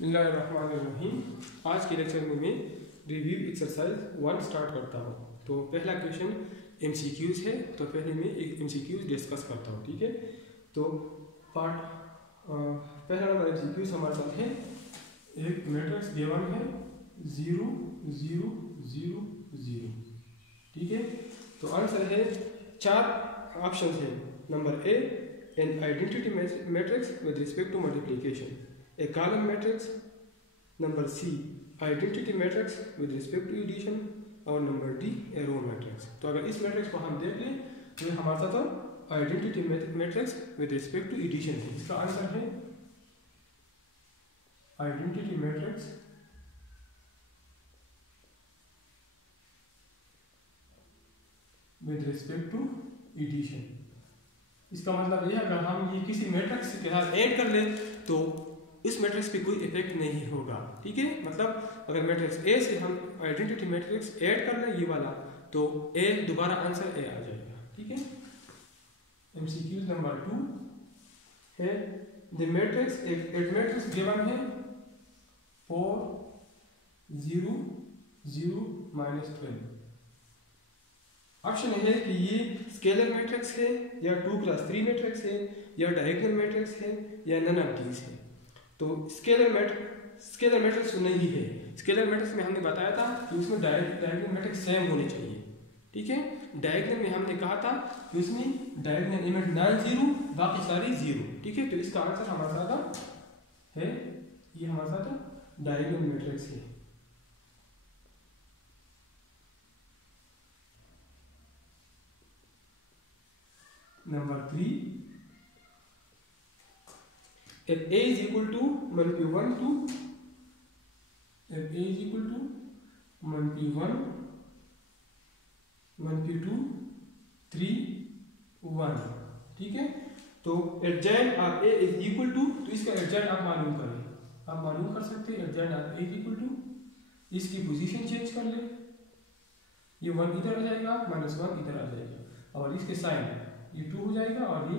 बिस्मिल्लाहिर्रहमानिर्रहीम। आज के लेक्चर में मैं रिव्यू एक्सरसाइज 1 स्टार्ट करता हूँ। तो पहला क्वेश्चन MCQs है, तो पहले मैं एक MCQs डिस्कस करता हूँ। ठीक है, तो पहला नंबर MCQs हमारे साथ है। एक मैट्रिक्स गिवन है 0 0 0 0। ठीक है, तो आंसर है 4 ऑप्शन है। Number A, an identity matrix with respect to multiplication, a column matrix. Number C, identity matrix with respect to addition. और number D, a row matrix। तो अगर इस मैट्रिक्स को हम देख लें तो हमारे साथ identity matrix with respect to addition है। इसका आंसर है identity matrix with respect to addition. इसका मतलब यह है अगर हम ये किसी मैट्रिक्स के साथ ऐड कर ले तो इस मैट्रिक्स पे कोई इफेक्ट नहीं होगा। ठीक है, मतलब अगर मैट्रिक्स ए से हम आइडेंटिटी मैट्रिक्स ऐड कर लें ये वाला, तो ए दोबारा आंसर ए आ जाएगा। ठीक है, MCQ नंबर 2 है। द मैट्रिक्स एक मैट्रिक्स गिवन है 4 0 0 -12। ऑप्शन है कि ये स्केलर मैट्रिक्स है या 2+3 मैट्रिक्स है या डायगोनल मैट्रिक्स है या नन ऑफ दीज है। तो स्केलर मैट्रिक्स नहीं है। स्केलर मैट्रिक्स में हमने बताया था कि उसमें डायगोनल मैट्रिक्स सेम होने चाहिए। ठीक है, डायगोनल में हमने कहा था कि उसमें डायगोनल एलिमेंट नॉन जीरो, बाकी सारी जीरो। ठीक है, तो इसका आंसर हमारे साथ है, ये हमारे साथ डायगोनल मैट्रिक्स है। Number 3, if A is equal to -1 2, if A is equal to -1 -2 3 1। ठीक है, तो adjoint of A is equal to, तो इसका एडजॉइंट आप मालूम करें। आप मालूम कर सकते हैं adjoint of A is equal to, इसकी पोजीशन चेंज कर ले, ये 1 इधर आ जाएगा, -1 इधर आ जाएगा, और इसके साइन ये 2 हो जाएगा और ये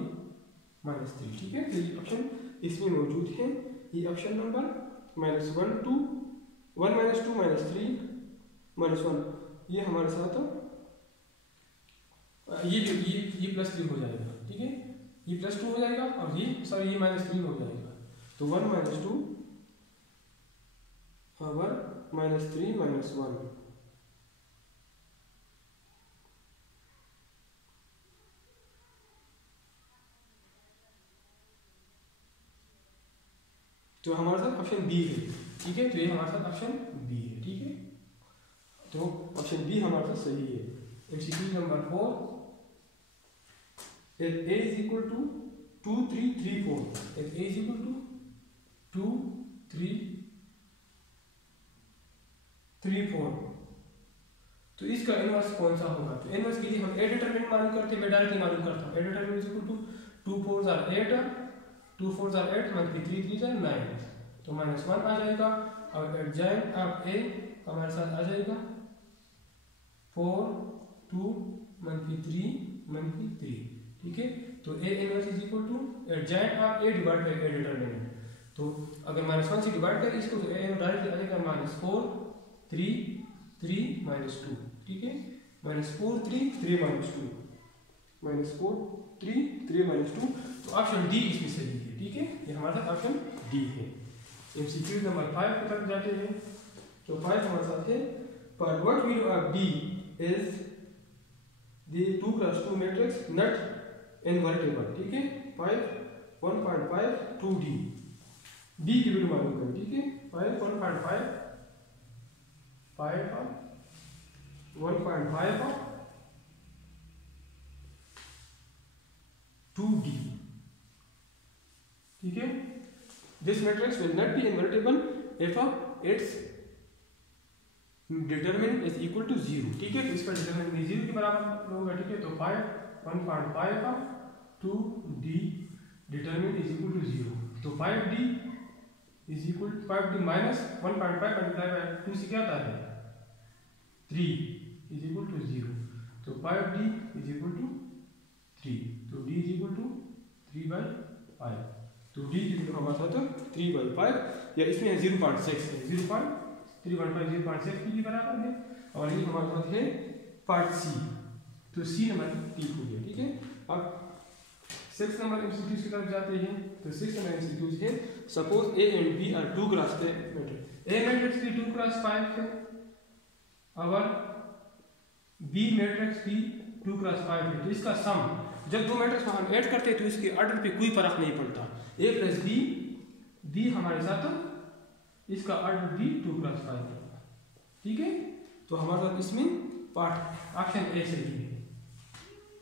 -3। ठीक है, तो ये ऑप्शन इसमें मौजूद है। ये ऑप्शन नंबर -1 2 1 -2 -3 -1, ये हमारे साथ ये +3 हो जाएगा। ठीक है, ये +2 हो जाएगा और ये सॉरी ये -3 हो जाएगा। तो 1 -2 -3 -1। तो हमारे साथ ऑप्शन बी है। ठीक है, तो ये हमारे साथ ऑप्शन बी है। ठीक है, तो ऑप्शन बी हमारे साथ सही है। MCQ number 4, if A is equal to 2 3 3 4, if A is equal to 2 3 3 4, तो इसका इनवर्स कौन सा होगा? तो इनवर्स के लिए हम A डिटरमिनेंट मालूम करते हैं, मैं डायरेक्टली मालूम करता हूँ। A determinant is equal to 2 4s are 8, 2 4s are 8 -3 3s are 9, तो -1 आ जाएगा। और एडजॉइंट ऑफ A हमारे साथ आ जाएगा 4 2 -3 -3। ठीक है, तो A inverse is equal to adjoint of A divide by A determinant. तो अगर -1 से डिवाइड करें इसको तो A डायरेक्टली आ जाएगा -4 3 3 -2। ठीक है, -4 3 3 -2 -4 3 3 -2, तो ऑप्शन डी इसमें सही है। ठीक है, ये हमारे साथ ऑप्शन डी है। MCQ नंबर 5 की तरफ जाते हैं। तो 5 हमारे साथ है, पर what value of D is the 2+2 matrix not invertible. ठीक है, 5 1.5 2D, डी की वैल्यू मालूम करें। ठीक है, 5 1.5 2D। ठीक है, this matrix will not be invertible if its determinant is equal to 0। ठीक है, तो इसका डिटरमिनेंट 0 के बराबर होगा। ठीक है, तो 5 1.5 2D determinant is equal to 0, तो 5D is equal 5D minus 1.5 multiply by 2 से क्या आता है 3 इज इक्वल टू 0, तो 5D इज इक्वल टू 3, तो D इज इक्वल टू 3/5। तो तो डी की वैल्यू हमारे साथ 3/5 या इसमें 0.6 है, 0.315 0.6 के बराबर है और ये हमारे पास है पार्ट सी। तो सी नंबर ठीक हो गया। ठीक है, अब 6 नंबर एमसीक्यूज की तरफ जाते हैं। तो 6 नंबर एमसीक्यूज है suppose A and B are 2 cross matrix. A matrix की 2x5 है और बी मैट्रिक्स की 2x5 है। तो इसका सम जब दो मैट्रिक्स को हम ऐड करते हैं तो इसके ऑर्डर पे कोई फर्क नहीं पड़ता। ए प्लस बी हमारे साथ इसका ऑर्डर भी 2x5 होगा। ठीक है, तो हमारे साथ इसमें पार्ट ऑप्शन ए सही है।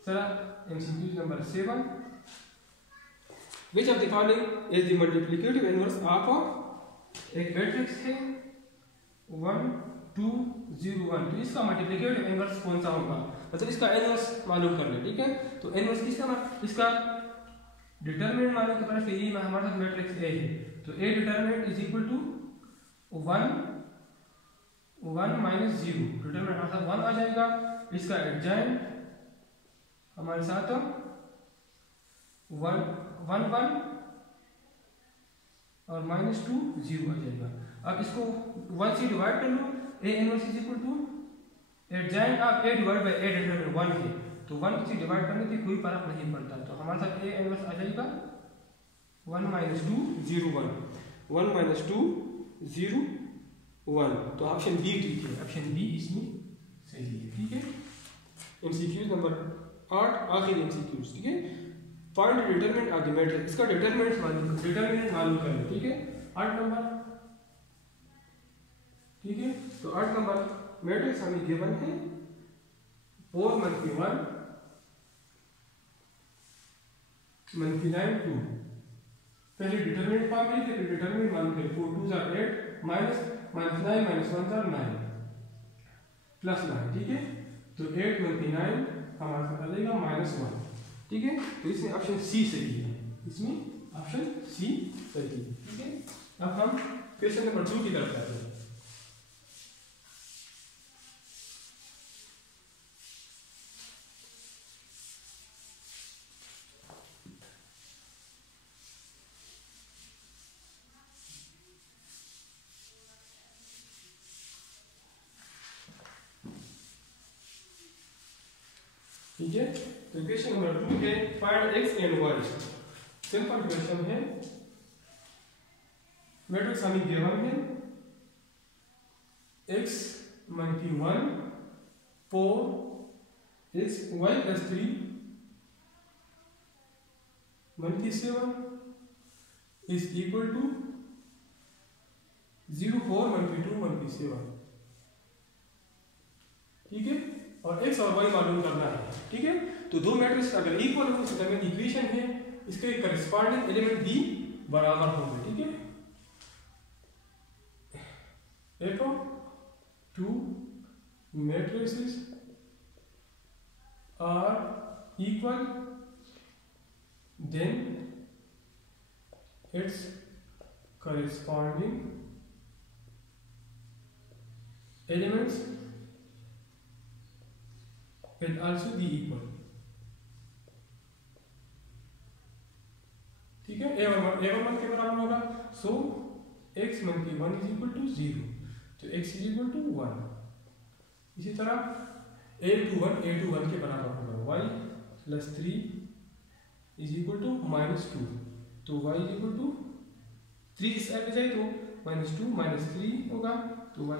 चला MCQ number 7, which of the following is the multiplicative inverse of एक मैट्रिक्स है 1 2 0 1। तो इसका मल्टीप्लिकेटिव इनवर्स कौन सा होगा, मतलब इसका इनवर्स मालूम कर ले। ठीक है, तो इनवर्स किसका, इसका डिटरमिनेंट मालूम करना है। ये हमारे साथ मैट्रिक्स ए है तो A determinant is equal to 1 minus 0। Determinant हमारे साथ 1 आ जाएगा। इसका एडजॉइंट हमारे साथ 1 1 और माइनस 2 0 आ जाएगा। अब इसको 1 से डिवाइड कर लो। A inverse is equal to adjoint of A divide by A determinant 1 है तो 1 से डिवाइड करने से कोई फर्क नहीं पड़ता। तो हमारे साथ ए इनवर्स आ जाएगा 1 माइनस 2 0 1 1 माइनस 2 0 1। तो ऑप्शन बी ठीक है, ऑप्शन बी इसमें सही है। ठीक है, एमसीक्यूज नंबर 8 आखिरी एमसीक्यूज। ठीक है, find determinant of the matrix. इसका डिटरमिनेंट मालूम कर लो। ठीक है, 8 नंबर। ठीक है, तो 8 नंबर मैट्रिक्स हमें गिवन है 4 - 1 -9 2। पहले डिटरमिनेंट फॉर्म में फिर डिटरमिनेंट मालूम करें। 4 2 8 माइनस -9 -1 9 प्लस 9। ठीक है, तो 8 - 9 हमारे पास आ जाएगा -1। ठीक है, तो इसमें ऑप्शन सी सही है, इसमें ऑप्शन सी सही है। ठीक है, अब हम क्वेश्चन नंबर 2 की तरफ जाते हैं। ठीक है, तो क्वेश्चन नंबर 2 है find x and y। Simple question है, मैट्रिक्स हमें गिवन है x - 1 4 x y + 3 - 7 is equal to 0 4 - 2 - 7। ठीक है, और x और y मालूम करना है। ठीक है, तो दो मैट्रिक्स अगर इक्वल हो तो हमें इक्वेशन है इसके करस्पॉन्डिंग एलिमेंट भी बराबर होंगे। ठीक है, if two matrices are equal then its corresponding elements will also be equal। ठीक है, a1 के बराबर होगा। सो x - 1 = 0 तो x = 1। इसी तरह a21 के बराबर होगा। y + 3 = -2 तो y = 3 इस साइड में जाए तो -2 - 3 होगा तो y =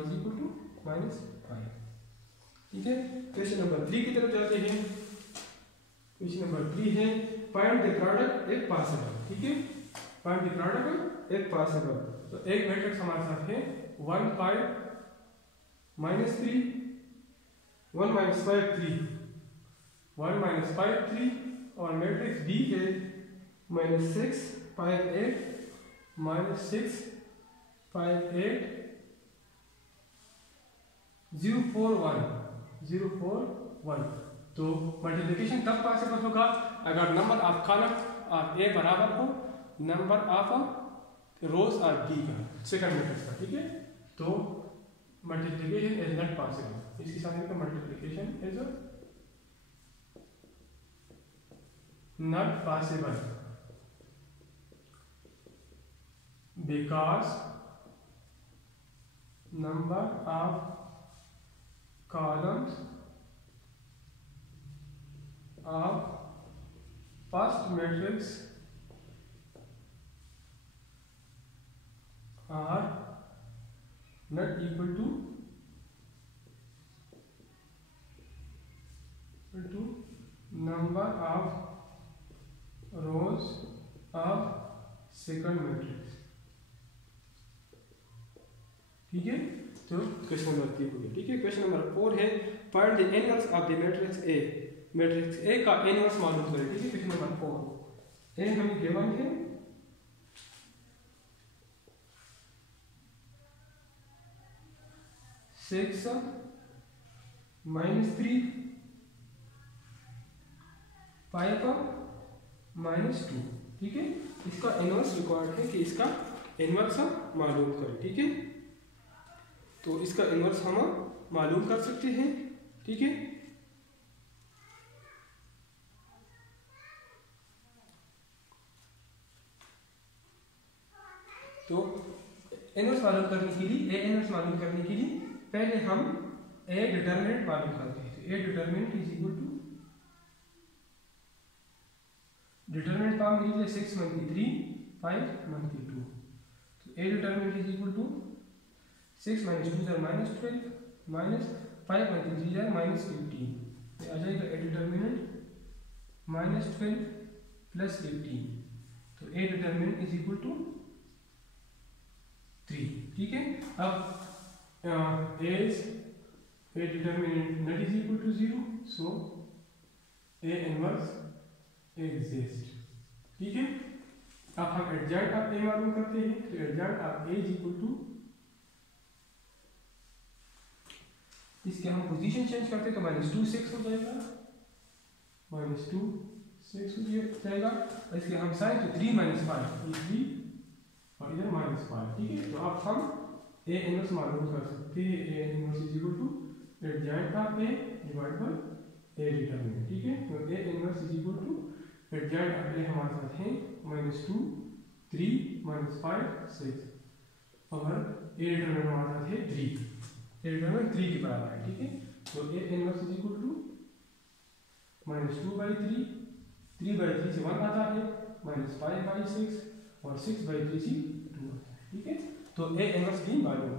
-5। ठीक है, क्वेश्चन नंबर 3 की तरफ जाते हैं। क्वेश्चन नंबर 3 है फाइंड द प्रोडक्ट एक पॉसिबल। ठीक है, फाइंड द प्रोडक्ट एक पॉसिबल। तो एक मैट्रिक्स हमारे साथ है 1 5 -3 1 - 5 3 1 - 5 3 और मैट्रिक्स बी है -6 5 8 -6 5 8 0 4 1 0 4 1। तो मल्टीप्लिकेशन तब पॉसिबल होगा अगर नंबर ऑफ कॉलम और ए बराबर हो नंबर ऑफ रोज और बी का सेकंड मैट्रिक्स का। ठीक है, तो मल्टीप्लिकेशन इज नॉट पॉसिबल। इसके साथ में multiplication is not possible. because number of columns of first matrix are not equal to number of rows of second matrix। ठीक है, तो क्वेश्चन नंबर 3 हो गया। ठीक है, क्वेश्चन नंबर 4 है find the inverse of the matrix A. Matrix A का inverse मालूम करें। ठीक है, क्वेश्चन नंबर 4 ए हमें गिवन है 6 - 3 5 -2। ठीक है, इसका इनवर्स रिक्वायर्ड है कि इसका इनवर्स हम मालूम करें। ठीक है, तो इसका इनवर्स हम मालूम कर सकते हैं। ठीक है, तो इनवर्स मालूम करने के लिए इनवर्स मालूम करने के लिए पहले हम ए डिटरमिनेंट मालूम करते हैं। तो A determinant is equal to determinant form लिख ले 6 - 3 5 - 2। तो A determinant is equal to 6 - 2 -12 -5 - 3 -15। ये आ जाएगा ए डिटरमिनेंट -12 + 15। तो A determinant is equal to 3। ठीक है, अब as A determinant not is equal to 0, so A inverse exist. ठीक है, अब हम एडजॉइंट ऑफ ए मालूम करते हैं। तो adjoint of A is equal to, इसके हम पोजीशन चेंज करते हैं तो -2 6 हो जाएगा, -2 6 हो जाएगा। और इसके हम साइन तो 3 - 5 3 और इधर -5। ठीक है, तो अब हम ए इनवर्स मालूम कर सकते हैं। A inverse is equal to adjoint of A divide by A determinant. ठीक है, तो A inverse is equal to adjoint of A हमारे साथ है -2 3 -5 6 और ए डिटरमिनेंट हमारे साथ है 3। ए डिटरमिनेंट 3 के बराबर है। ठीक है, तो A inverse is equal to -2/3 3/3 से 1 आता है, -5/6 और 6/3 से 2 आता है। ठीक है, तो ए इनवर्स भी मालूम